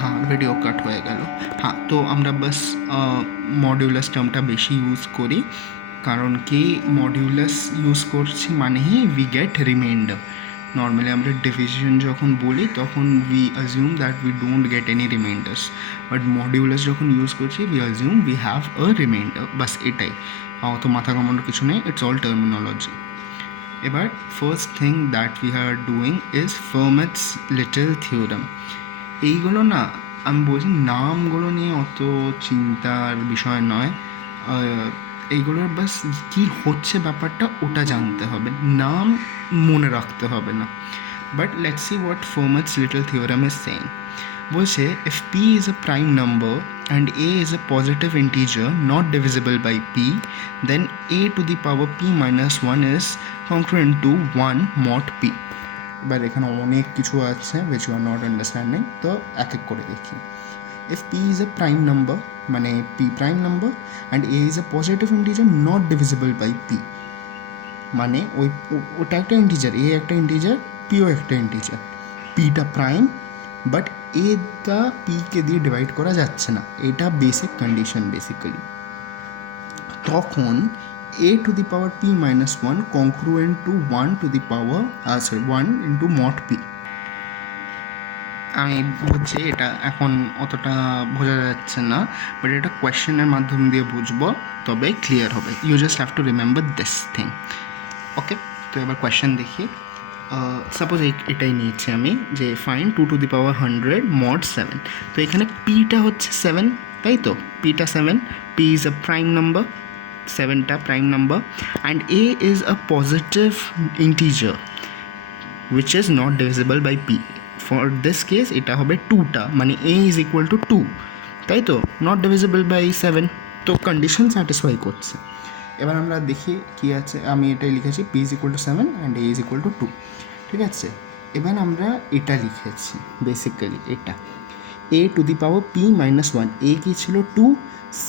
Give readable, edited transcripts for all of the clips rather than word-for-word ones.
हाँ video cut হয়ে গেল। হ্যাঁ, তো আমরা বাস মডিউলাস টার্মটা বেশি ইউজ করি, কারণ কি মডিউলাস ইউজ করছি মানেই উই গেট রিমাইন্ডার। নর্মালি আমরা ডিভিশন যখন বলি তখন we assume that we don't get any remainders, but modulus যখন ইউজ করছি we assume we have a remainder, বাস এটাই। অত মাথা ঘামানোর কিছু নেই, ইটস অল টার্মিনোলজি। এবার first thing that we are doing is Fermat's little theorem. এইগুলো না, আমি বলছি নামগুলো নিয়ে অত চিন্তার বিষয় নয়, এইগুলোর বাস কী হচ্ছে ব্যাপারটা ওটা জানতে হবে, নাম মনে রাখতে হবে না। But let's see what Fermat's little theorem is saying. বলছে if p is a prime number and a is a positive integer not divisible by p, then a to the power p minus 1 is congruent to 1 mod p. এবার এখানে অনেক কিছু আছে which you are not understanding, তো এক এক করে দেখি। if p is a prime number মানে p prime number and a is a positive integer not divisible by p, মানে ওটা একটা ইন্টিজার, a একটা ইন্টিজার, পিও একটা ইন্টিজার, পিটা প্রাইম বাট এটা পিকে দিয়ে ডিভাইড করা যাচ্ছে না, এটা বেসিক কন্ডিশন বেসিক্যালি। তখন a to the power p minus 1 congruent to 1 to the power 1 into mod p। আমি বুঝছি এটা এখন অতটা বোঝা যাচ্ছে না, বাট এটা কোয়েশ্চেনের মাধ্যম দিয়ে বুঝবো, তবে ক্লিয়ার হবে। You just have to remember this thing. Okay, তো এবার কোয়েশ্চেন দেখি। সাপোজ এটাই নিয়েছি আমি যে fine 2 to the power 100 mod 7। তো এখানে পিটা হচ্ছে 7, তাই তো? পিটা 7, p is a prime number, 7টা prime number, and a is a positive integer which is not divisible by p. For this case এটা হবে 2টা, মানে a is equal to 2, তাই তো? not divisible by 7, তো কন্ডিশন স্যাটিসফাই করছে। এবার আমরা দেখি কি আছে, আমি এটাই লিখেছি p is equal to 7 and a is equal to 2, ঠিক আছে? এবার আমরা এটা লিখেছি বেসিক্যালি, এটা a to the power p minus 1, a কি ছিল 2,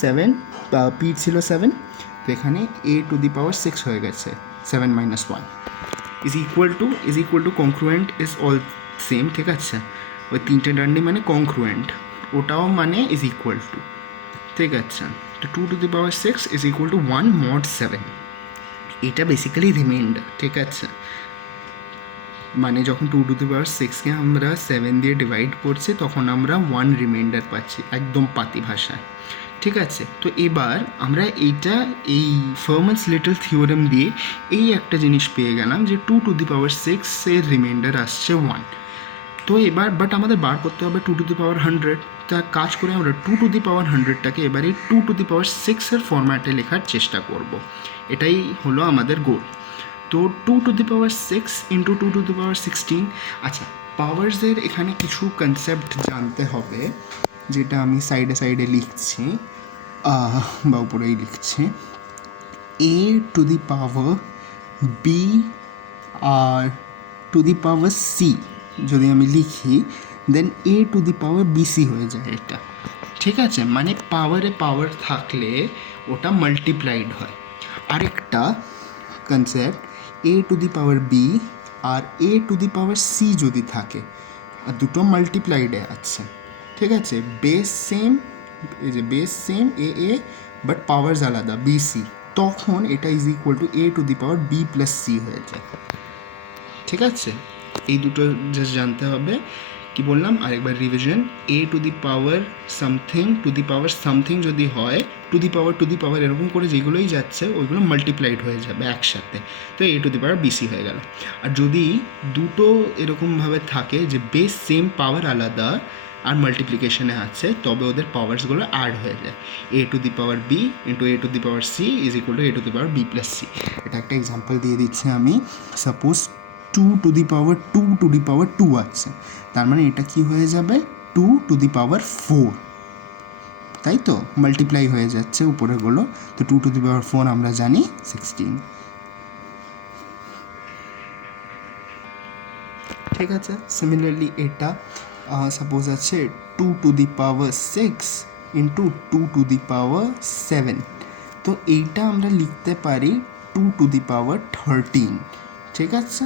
7, p ছিল 7, তো এখানে a to the power 6 হয়ে গেছে, 7 minus 1 is equal to congruent is all same, ঠিক আছে? ওই তিনটে ডান্ডি মানে congruent, ওটাও মানে is equal to, ঠিক আছে? তো 2 to the power 6 is equal to 1 mod 7, এটা বেসিক্যালি রিমাইন্ডার, ঠিক আছে? মানে যখন 2 to the power 6কে আমরা 7 দিয়ে ডিভাইড করছি তখন আমরা 1 রিমাইন্ডার পাচ্ছি, একদম পাতি ভাষায়, ঠিক আছে? তো এবার আমরা এই ফার্মেটস লিটল থিওরেম দিয়ে এই একটা জিনিস পেয়ে গেলাম যে 2 to the power 6 রিমাইন্ডার আসছে 1। তো এবার বাট আমাদের বার করতে হবে 2 to the power 100, তা কাজ করে আমরা 2 to the power 100টাকে এবারে 2 to the power 6 ফরম্যাটে লেখার চেষ্টা করব, এটাই হলো আমাদের গোল। তো 2 to the power 6 into 2 to the power 16। আচ্ছা, পাওয়ার্সের এখানে কিছু কনসেপ্ট জানতে হবে, যেটা আমি সাইডে লিখছি বা উপরেই লিখছি। a to the power b আর টু দি পাওয়ার c যদি আমি লিখি, দেন a to the power bc হয়ে যায় এটা, ঠিক আছে? মানে পাওয়ার থাকলে ওটা মাল্টিপ্লাইড হয়। আরেকটা concept, a to the power b আর a to the power c যদি থাকে, আর দুটো মাল্টিপ্লাইডে আছে, ঠিক আছে? বেস সেম, এই যে base same a but powers আলাদা bc, তখন এটা is equal two a to the power b plus c হয়ে যায়, ঠিক আছে? এই দুটো জাস্ট জানতে হবে। কি বললাম আরেকবার revision, a to the power something যদি হয় টু দি পাওয়ার এরকম করে যেগুলোই যাচ্ছে ওইগুলো মাল্টিপ্লাইড হয়ে যাবে একসাথে, তো a to the power bc হয়ে গেল। আর যদি দুটো এরকমভাবে থাকে যে বেস সেম পাওয়ার আলাদা আর মাল্টিপ্লিকেশনে আছে, তবে ওদের পাওয়ার্সগুলো অ্যাড হয়ে যায়, a to the power b into a to the power c is equal two a to the power b plus c। এটা একটা এক্সাম্পল দিয়ে দিচ্ছি আমি। সাপোজ 2 to the power 2 আছে, তার মানে এটা কি হয়ে যাবে 2 to the power 4, তাই তো? মাল্টিপ্লাই হয়ে যাচ্ছে উপরেগুলো, তো 2 to the power 4 আমরা জানি 16, ঠিক আছে? সিমিলারলি এটা সাপোজ আছে 2 to the power 6 into 2 to the power 7, তো এইটা আমরা লিখতে পারি 2 to the power 13, ঠিক আছে?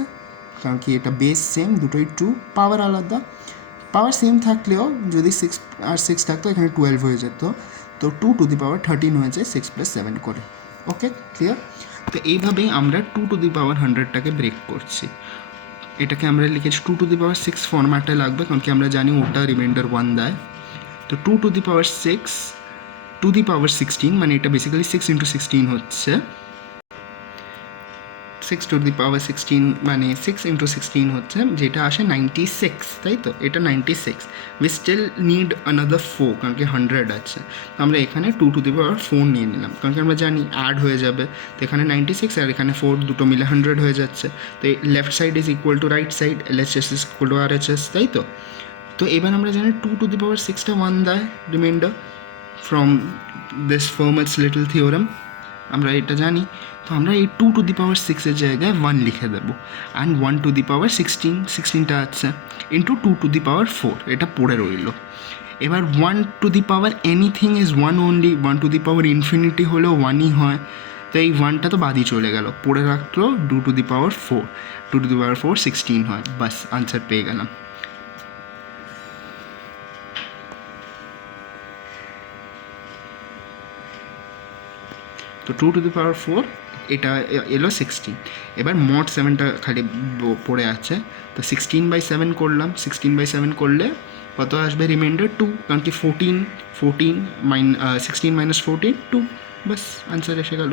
কারণ কি এটা বেস সেম, দুটোই 2, পাওয়ার আলাদা, পাওয়ার সেম থাকলেও যদি 6 আর 6 থাকতো এখানে 12 হয়ে যেত, তো 2 টু দি পাওয়ার 13 হয়ে যায় 6 + 7 করে। ওকে, ক্লিয়ার? তো এইভাবেই আমরা 2 টু দি পাওয়ার 100টাকে ব্রেক করছি। এটাকে আমরা লিখেছি 2 টু দি পাওয়ার 6 ফরম্যাটে লাগবে, কারণ কি আমরা জানি ওটা রিমাইন্ডার 1 দেয়। তো 2 to the power 6 two the পাওয়ার 16, মানে এটা বেসিক্যালি 6 × 16 হচ্ছে। 6 টু দি পাওয়ার 16 মানে 6 × 16 হচ্ছে, যেটা আসে 96, তাই তো? এটা 96, উই স্টিল নিড আনাদার 4, কারণ কি 100 আছে। তো আমরা এখানে 2 টু দি পাওয়ার 4 নিয়ে নিলাম, কারণ কি আমরা জানি অ্যাড হয়ে যাবে। তো এখানে 96 আর এখানে 4 দুটো মিলে 100 হয়ে যাচ্ছে। তো left side is equal two right side, LHS is equal two RHS, তাই তো? তো এবার আমরা জানি 2 টু দি পাওয়ার 6টা 1 দেয় reminder from this Fermat's little theorem, আমরা এটা জানি। তো আমরা এই 2 টু দি পাওয়ার 6-এর জায়গায় 1 লিখে দেবো, অ্যান্ড 1 টু দি পাওয়ার 16টা আছে ইন্টু 2 টু দি পাওয়ার 4, এটা পড়ে রইল। এবার 1 to the power anything is 1 only, 1 to the power infinity হলেও 1ই হয়। তো এই 1টা তো বাদই চলে গেল, পড়ে রাখলো 2 to the power 4, 2 to the পাওয়ার 4 16 হয়, বাস আনসার পেয়ে গেলাম। তো 2 টু দি পাওয়ার 4 এটা এলো 16। এবার mod 7টা খালি পড়ে আছে, তো 16/7 করলাম। 16/7 করলে কত আসবে রিমাইন্ডার? 2, কারণ কি 16 16 - 14 2, বাস আনসার এসে গেল।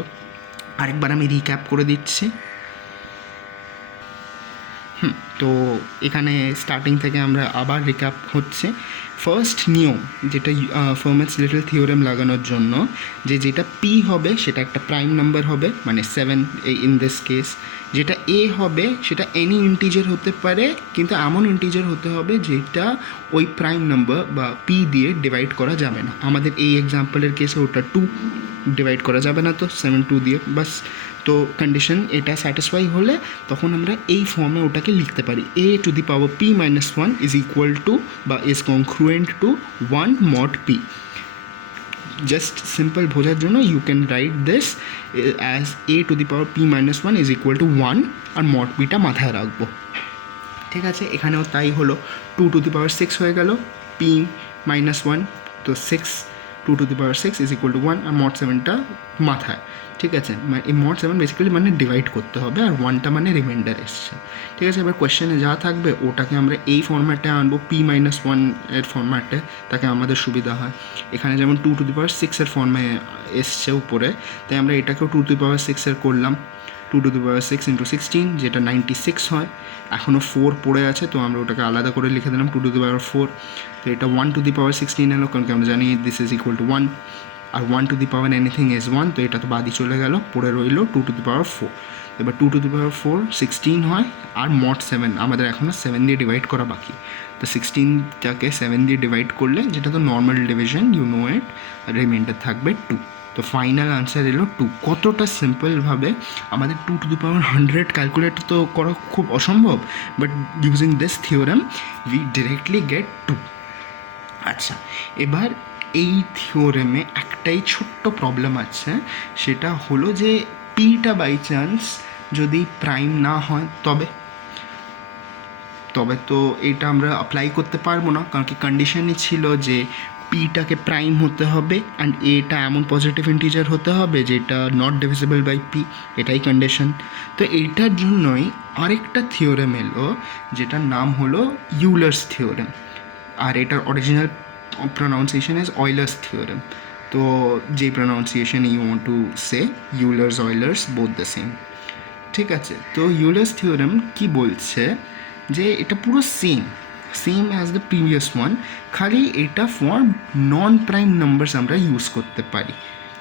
আরেকবার আমি রিক্যাপ করে দিচ্ছি। তো এখানে স্টার্টিং থেকে আমরা আবার রিক্যাপ হচ্ছে। ফার্স্ট নিয়ম যেটা Fermat's little theorem লাগানোর জন্য, যেটা p হবে সেটা একটা প্রাইম নাম্বার হবে, মানে 7 ইন দিস কেস। যেটা a হবে সেটা এনি ইন্টিজার হতে পারে, কিন্তু এমন ইন্টিজার হতে হবে যেটা ওই প্রাইম নাম্বার বা p দিয়ে ডিভাইড করা যাবে না। আমাদের এই এক্সাম্পলের কেসে ওটা 2 ডিভাইড করা যাবে না, তো 7 2 দিয়ে বাস। তো কন্ডিশন এটা স্যাটিসফাই হলে তখন আমরা এই ফর্মে ওটাকে লিখতে পারি, a to the power p - 1 is equal to বা is congruent to 1 mod p। Just simple বোঝার জন্য you can write this as a to the power p - 1 is equal to 1, আর mod pটা মাথায় রাখবো। ঠিক আছে, এখানেও তাই হলো। 2 টু দি পাওয়ার 6 হয়ে গেল p - 1, তো 6 2 to the power 6 is equal to 1, আর mod 7টা মাথায়। ঠিক আছে, এই mod 7 বেসিক্যালি মানে ডিভাইড করতে হবে, আর 1টা মানে রিমাইন্ডার এসছে। ঠিক আছে, এবার কোয়েশ্চেনে যা থাকবে ওটাকে আমরা এই ফর্ম্যাটে আনবো, p - 1 এর ফর্ম্যাটে, তাকে আমাদের সুবিধা হয়। এখানে যেমন 2 টু দি পাওয়ার 6 এর ফর্মে এসছে উপরে, তাই আমরা এটাকেও 2 টু দি পাওয়ার 6 এর করলাম। 2 টু দি পাওয়ার 6 × 16, যেটা 96 হয়। এখনও 4 পড়ে আছে, তো আমরা ওটাকে আলাদা করে লিখে দিলাম 2 টু দি পাওয়ার 4। তো এটা 1 টু দি পাওয়ার 16 এলো, কারণ কি আমরা জানি দিস ইজ ইকুয়াল টু 1, আর 1 to the power anything is 1, তো এটা তো বাদই চলে গেল, পড়ে রইল 2 টু দি পাওয়ার 4। এবার 2 টু দি পাওয়ার 4 16 হয়, আর mod 7 আমাদের এখনও 7 দিয়ে ডিভাইড করা বাকি। তো 16টাকে 7 দিয়ে ডিভাইড করলে, যেটা তো normal division, you know it, remainder থাকবে 2। তো ফাইনাল আনসার এলো 2। কতটা সিম্পলভাবে আমাদের 2 টু দি পাওয়ার 100 ক্যালকুলেট তো করা খুব অসম্ভব, but using this theorem we directly get 2। আচ্ছা, এবার এই থিওরেমে একটাই ছোট্ট প্রবলেম আছে, সেটা হলো যে পিটা বাই চান্স যদি প্রাইম না হয় তবে তো এটা আমরা অ্যাপ্লাই করতে পারবো না, কারণ কি কন্ডিশনই ছিল যে পিটাকে প্রাইম হতে হবে অ্যান্ড এটা এমন পজিটিভ ইন্টিজার হতে হবে যেটা নট ডিভিজিবল বাই পি, এটাই কন্ডিশন। তো এইটার জন্যই আরেকটা থিওরেম এলো, যেটার নাম হলো ইউলার্স থিওরেম, আর এটার original pronunciation is Euler's theorem. তো যে pronunciation you want to say, Euler's Euler's both the same. ঠিক আছে, তো ইউলার্স থিওরেম কি বলছে যে এটা পুরো same as the previous one, খালি এটা ফর নন প্রাইম নাম্বারস আমরা ইউজ করতে পারি।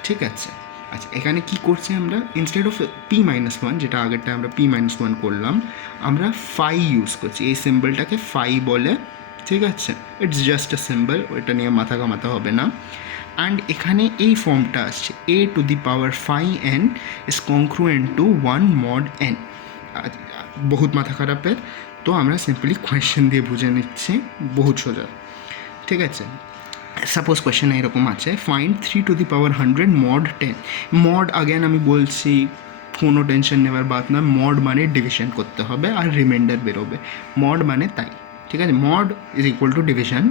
ঠিক আছে, আচ্ছা এখানে কি করছি আমরা, ইনস্টেড অফ p - 1, যেটা আগেরটা আমরা p - 1 করলাম, আমরা ফাই ইউজ করছি। এই সিম্বলটাকে ফাই বলে। ঠিক আছে, ইটস জাস্ট আ সিম্বল, ওইটা নিয়ে মাথা ঘামাতে হবে না। অ্যান্ড এখানে এই ফর্মটা আসছে, a to the power phi n is congruent to 1 mod n। বহুত মাথা খারাপের, তো আমরা সিম্পলি কোয়েশ্চেন দিয়ে বুঝে নিচ্ছি, বহুত সোজা। ঠিক আছে, সাপোজ কোয়েশ্চেনে এরকম আছে, find 3 two the power 100 mod 10। Mod again আমি বলছি কোনো টেনশন নেওয়ার বাদ না, মড মানে ডিভিশন করতে হবে আর রিমাইন্ডার বেরোবে, মড মানে তাই। ঠিক আছে, mod is equal two division,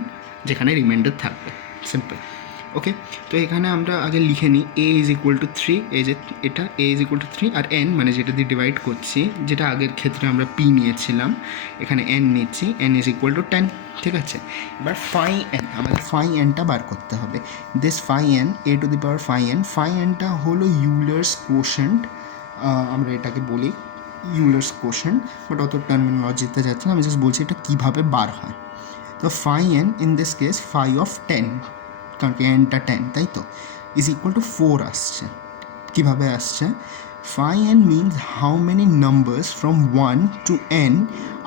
যেখানে রিমাইন্ডার থাকবে, সিম্পল। ওকে, তো এখানে আমরা আগে লিখে নিই এ ইজ ইকুয়াল টু 3, এই যে এটা এ ইজ ইকুয়াল টু 3 আর এন মানে যেটা দিয়ে ডিভাইড করছি, যেটা আগের ক্ষেত্রে আমরা পি নিয়েছিলাম, এখানে এন নিচ্ছি, এন ইজ ইকুয়াল টু 10। ঠিক আছে, এবার ফাই এন, আমাদের ফাই এনটা বার করতে হবে। This phi n a to the power phi এনটা হলো ইউলার্স কোশেন্ট, আমরা এটাকে বলি ইউলার্স কোশেন্ট, বাট অত টার্মিনোলজিতে যাচ্ছে না, আমি জাস্ট বলছি এটা কীভাবে বার হয়। তো phi n in this case phi of 10, কারণ কি এনটা 10, তাই তো, ইজ ইকুয়াল টু 4 আসছে। কীভাবে আসছে? Phi n means how many numbers from 1 to n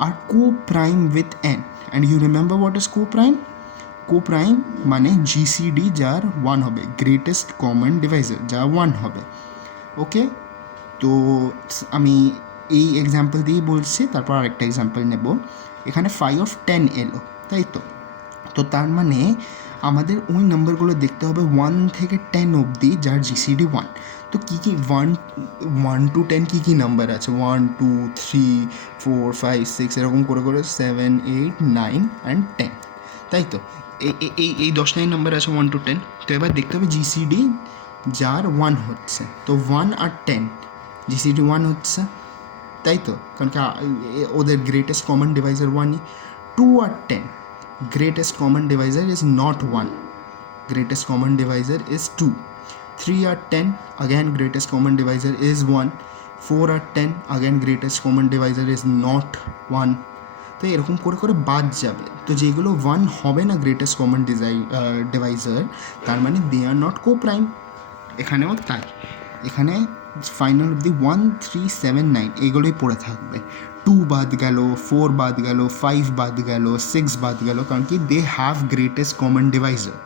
আর co-prime with n, and you remember what is co-prime? Co-prime মানে GCD যার 1 হবে, গ্রেটেস্ট কমন ডিভাইজার যা 1 হবে। ওকে, তো আমি এই এক্সাম্পল দিয়েই বলছি, তারপর আরেকটা এক্সাম্পল নেব। এখানে ফাই অফ 10 এলো, তাই তো, তো তার মানে আমাদের ওই নাম্বারগুলো দেখতে হবে 1 থেকে 10 অবধি যার GCD 1। তো কী কী 1 to 10 কী কী নাম্বার আছে? 1 2 3 4 5 6 এরকম করে করে 7 8 9 অ্যান্ড 10, তাই তো, এই 10টাই নাম্বার আছে 1 to 10। তো এবার দেখতে হবে GCD যার 1 হচ্ছে, তো 1 আর 10 GCD 1 হচ্ছে, তাই তো, কারণ কি ওদের greatest common Deviser 1ই। 2 R 10 greatest common divisor is not 1, greatest common divisor is 2. 3 or 10 again greatest common divisor is 1. 4 or 10 again greatest common divisor is not 1. তো এরকম করে করে বাদ যাবে, তো যেগুলো 1 হবে না গ্রেটেস্ট কমন ডিভাইজার, তার মানে দে আর নট co-prime। এখানেও তাই, এখানে ফাইনাল অবধি 1 3 7 9 এইগুলোই পড়ে থাকবে। 2 বাদ গেল, 4 বাদ গেল, 5 বাদ গেল, 6 বাদ গেল, কারণ কি they have greatest common divisor,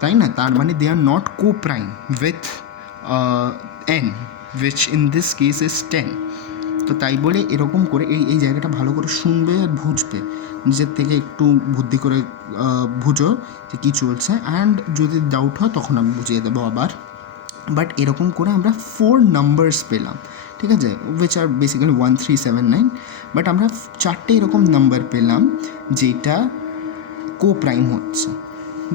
তাই না, তার মানে they are not co-prime with n, which in this case is 10। তো তাই বলে এরকম করে এই জায়গাটা ভালো করে শুনবে আর বুঝবে, নিজের থেকে একটু বুদ্ধি করে বুঝো যে কী চলছে, অ্যান্ড যদি ডাউট হয় তখন আমি বুঝিয়ে দেবো আবার। বাট এরকম করে আমরা 4 নাম্বারস পেলাম, ঠিক আছে, উইচ আর বেসিক্যালি 1 3 7 9, বাট আমরা 4টে এরকম নাম্বার পেলাম যেটা co-prime হচ্ছে,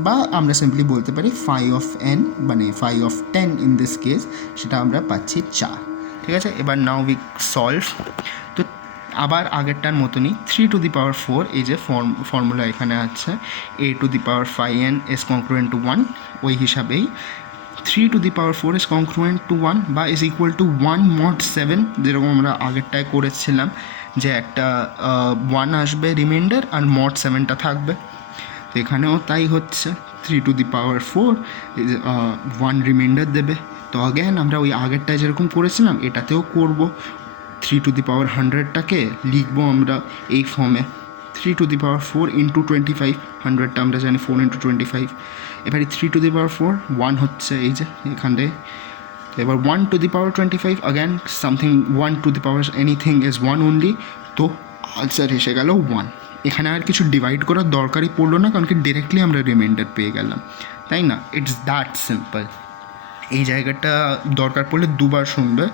বা আমরা সিম্পলি বলতে পারি ফাই অফ এন মানে phi of 10 in this case, সেটা আমরা পাচ্ছি 4। ঠিক আছে, এবার নাও উই সলভ। তো আবার আগেরটার মতনই 3 to the power 4, এই যে ফর্মুলা এখানে আছে, a to the power phi n is congruent to 1, ওই হিসাবেই 3 to the power 4 is congruent to 1 বা is equal to 1 mod 7, যেরকম আমরা আগেরটায় করেছিলাম যে একটা 1 আসবে রিমাইন্ডার আর mod 7টা থাকবে, তো এখানেও তাই হচ্ছে। 3 to the power 4 1 রিমাইন্ডার দেবে, তো অ্যাগেন আমরা ওই আগেরটায় যেরকম করেছিলাম এটাতেও করব। 3 to the power 100টাকে লিখবো আমরা এই ফর্মে, 3 to the power 4 into 25, 100টা আমরা জানি 4 into 25, এবারে 3 to the power 4 1 হচ্ছে এই যে এখানে, এবার 1 to the power 25 again something 1 to the power anything is 1 only, তো আনসার এসে গেল 1। এখানে আর কিছু ডিভাইড করার দরকারই পড়লো না, কারণ কি ডিরেক্টলি আমরা রিমাইন্ডার পেয়ে গেলাম, তাই না, ইটস দ্যাট সিম্পল। এই জায়গাটা দরকার পড়লে দুবার শুনবে,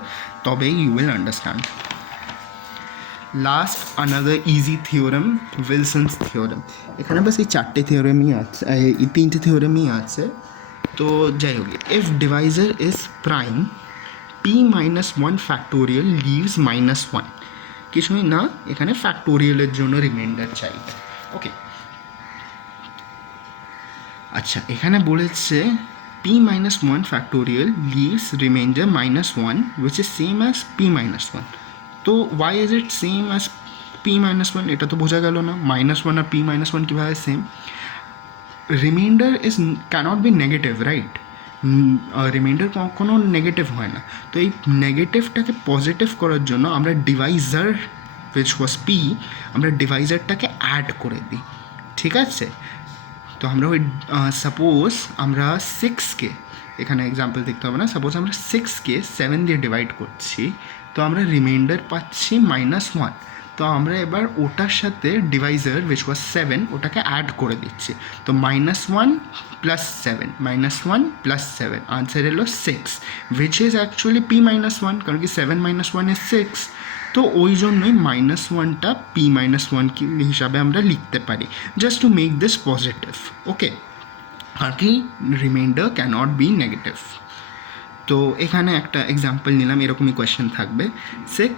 তবেই you will understand. Last another easy theorem, Wilson's theorem. এখানে বাস এই 4টে থিওরেমই আছে, এই 3টে থিওরেমই আছে। তো যাই হোক, if divisor is prime p-1 factorial leaves -1, কিছুই না, এখানে ফ্যাক্টোরিয়ালের জন্য রিমাইন্ডার চাই। ওকে, আচ্ছা, এখানে বলেছে p-1 factorial leaves remainder -1 which is same as p-1, তো why is it same as p-1? এটা তো বোঝা গেল না, -1 আর p-1 কীভাবে same? Remainder is cannot be negative, right, remainder কখনো নেগেটিভ হয় না, তো এই নেগেটিভটাকে পজিটিভ করার জন্য আমরা ডিভাইজার which was p, আমরা ডিভাইজারটাকে অ্যাড করে দিই, ঠিক আছে। তো আমরা ওই সাপোজ আমরা 6কে, এখানে এক্সাম্পল দেখতে হবে না, সাপোজ আমরা 6কে 7 দিয়ে ডিভাইড করছি, তো আমরা রিমাইন্ডার পাচ্ছি -1, তো আমরা এবার ওটার সাথে ডিভাইজার উইচ ওয়াজ 7 ওটাকে অ্যাড করে দিচ্ছি, তো -1 + 7 -1 + 7 আনসার এলো 6, উইচ ইজ অ্যাকচুয়ালি p-1, কারণ কি 7 - 1 is 6, তো ওই জন্যই -1টা p-1 হিসাবে আমরা লিখতে পারি, just to make this positive. Okay, আর কি রিমাইন্ডার ক্যানট বি নেগেটিভ। তো এখানে একটা এক্সাম্পল নিলাম, এরকমই কোয়েশ্চেন থাকবে 6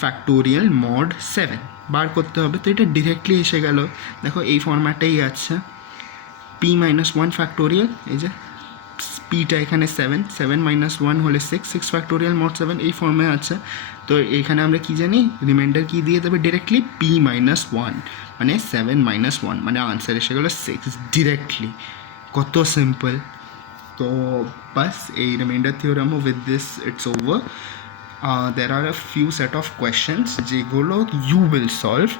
ফ্যাক্টোরিয়াল মড 7 বার করতে হবে। তো এটা ডিরেক্টলি এসে গেল, দেখো এই ফরম্যাটেই আছে, p-1 ফ্যাক্টোরিয়াল, এই যে পিটা এখানে 7, 7 - 1 হলে 6, 6 ফ্যাক্টোরিয়াল মড 7 এই ফর্মে আছে। তো এখানে আমরা কি জানি, রিমাইন্ডার কি দিয়ে দেবে ডিরেক্টলি, p-1 মানে 7 - 1 মানে আনসার এসে গেলো 6 ডিরেক্টলি। কত সিম্পল। তো বাস এই reminder theorem, with this it's over. there are a few set of questions যেগুলো you will solve,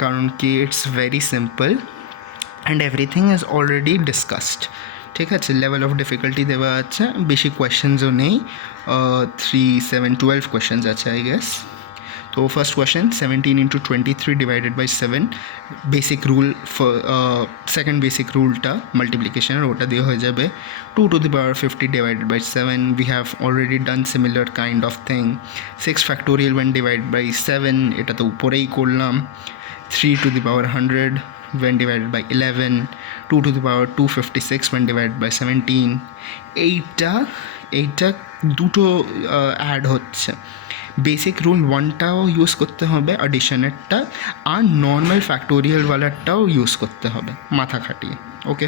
কারণ কি it's very simple and everything is already discussed. ঠিক আছে, লেভেল অফ ডিফিকাল্টি দেওয়া আছে, বেশি কোয়েশ্চেন্সও নেই, 3, 7, 12 কোয়েশ্চেন্স আছে আই গেস। তো first question, 17 × 23 divided by 7, basic rule, second basic রুলটা মাল্টিপ্লিকেশনের ওটা দিয়ে হয়ে যাবে। 2⁻50 divided by 7, we have already done similar kind of thing. 6 factorial when divided by 7, এটা তো উপরেই করলাম। 3⁻100 when divided by 11, 2⁻256 when divided by 17। এইটা দুটো অ্যাড হচ্ছে, বেসিক রুল 1টাও ইউজ করতে হবে অ্যাডিশনেরটা, আর নর্মাল ফ্যাক্টোরিয়ালওয়ালারটাও ইউজ করতে হবে মাথা খাটিয়ে। ওকে,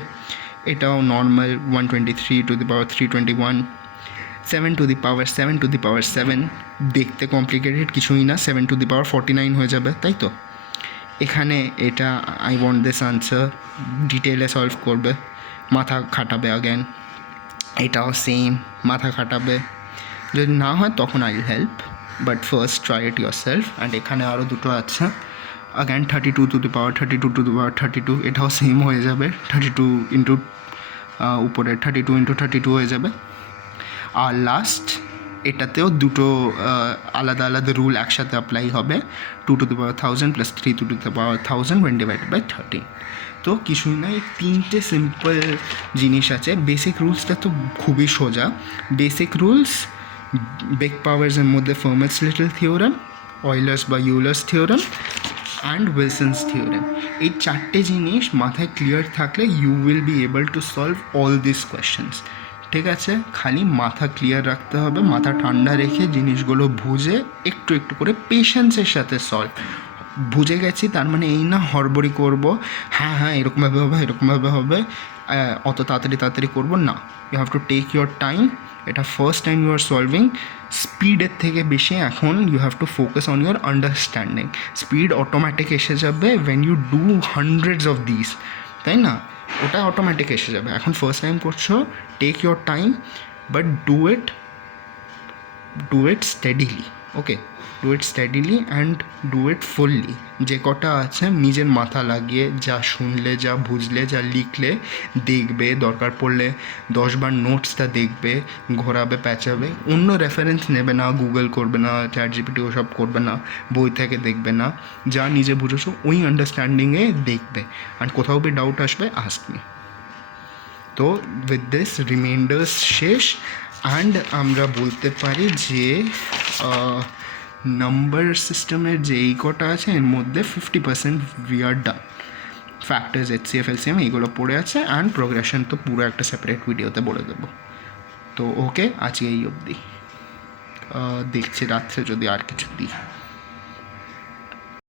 এটাও নর্মাল 123⁻321, 7⁻7 দেখতে কমপ্লিকেটেড কিছুই না, 7⁻49 হয়ে যাবে, তাই তো। এখানে এটা আই ওয়ান্ট দিস আনসার, ডিটেলে সলভ করবে, মাথা খাটাবে অ্যাগেন। এটাও সেম, মাথা খাটাবে, যদি না হয় তখন I will help, but first try it your self. And এখানে আরও দুটো আছে, অ্যাগেন 32⁻32 এটাও সেম হয়ে যাবে, 32 ইন্টু উপরে 32 × 32 হয়ে যাবে। আর লাস্ট এটাতেও দুটো আলাদা আলাদা রুল একসাথে অ্যাপ্লাই হবে, 2⁻1000 + 3⁻1000 when divided by 13। তো কিছুই না, এই তিনটে সিম্পল জিনিস আছে। বেসিক রুলসটা তো খুবই সোজা, বেসিক রুলস বেক পাওয়ার্সের মধ্যে ফার্মাস লিটল থিওরাম, অয়েলার্স বা Euler's theorem and Wilson's theorem. এই চারটে জিনিস মাথায় ক্লিয়ার থাকলে you will be able to solve all this questions. ঠিক আছে, খালি মাথা ক্লিয়ার রাখতে হবে, মাথা ঠান্ডা রেখে জিনিসগুলো বুঝে একটু একটু করে পেশেন্সের সাথে সলভ। বুঝে গেছি তার মানে এই না হড়বড়ি করব, হ্যাঁ এরকমভাবে হবে এরকমভাবে হবে, অত তাড়াতাড়ি করবো না। You have to take your time. এটা first time you are solving, স্পিডের থেকে বেশি এখন you have to focus on your understanding. Speed automatic এসে যাবে when you do hundreds of this, তাই না, ওটা অটোমেটিক এসে যাবে। এখন ফার্স্ট টাইম করছো, take your time, but do it steadily. Okay, do it steadily and do it fully. যে কটা আছে নিজের মাথা লাগিয়ে, যা শুনলে, যা বুঝলে, যা লিখলে, দেখবে, দরকার পড়লে 10 বার নোটসটা দেখবে, ঘোরাবে প্যাঁচাবে, অন্য রেফারেন্স নেবে না, গুগল করবে না, ChatGPT ওসব করবে না, বই থেকে দেখবে না, যা নিজে বুঝেছো ওই আন্ডারস্ট্যান্ডিংয়ে দেখবে। আর কোথাও বি ডাউট আসবে, আস্ক মি। তো উইথ দিস রিমাইন্ডার্স শেষ, অ্যান্ড আমরা বলতে পারি যে নাম্বার সিস্টেমের যে এই কটা আছে এর মধ্যে 50% we are done. Factors, HCF, LCM এইগুলো পড়ে আছে, অ্যান্ড প্রোগ্রেশন তো পুরো একটা সেপারেট ভিডিওতে বলে দেবো। তো ওকে, আজকে এই অবধি, দেখছি রাত্রে যদি আর কিছু দিই।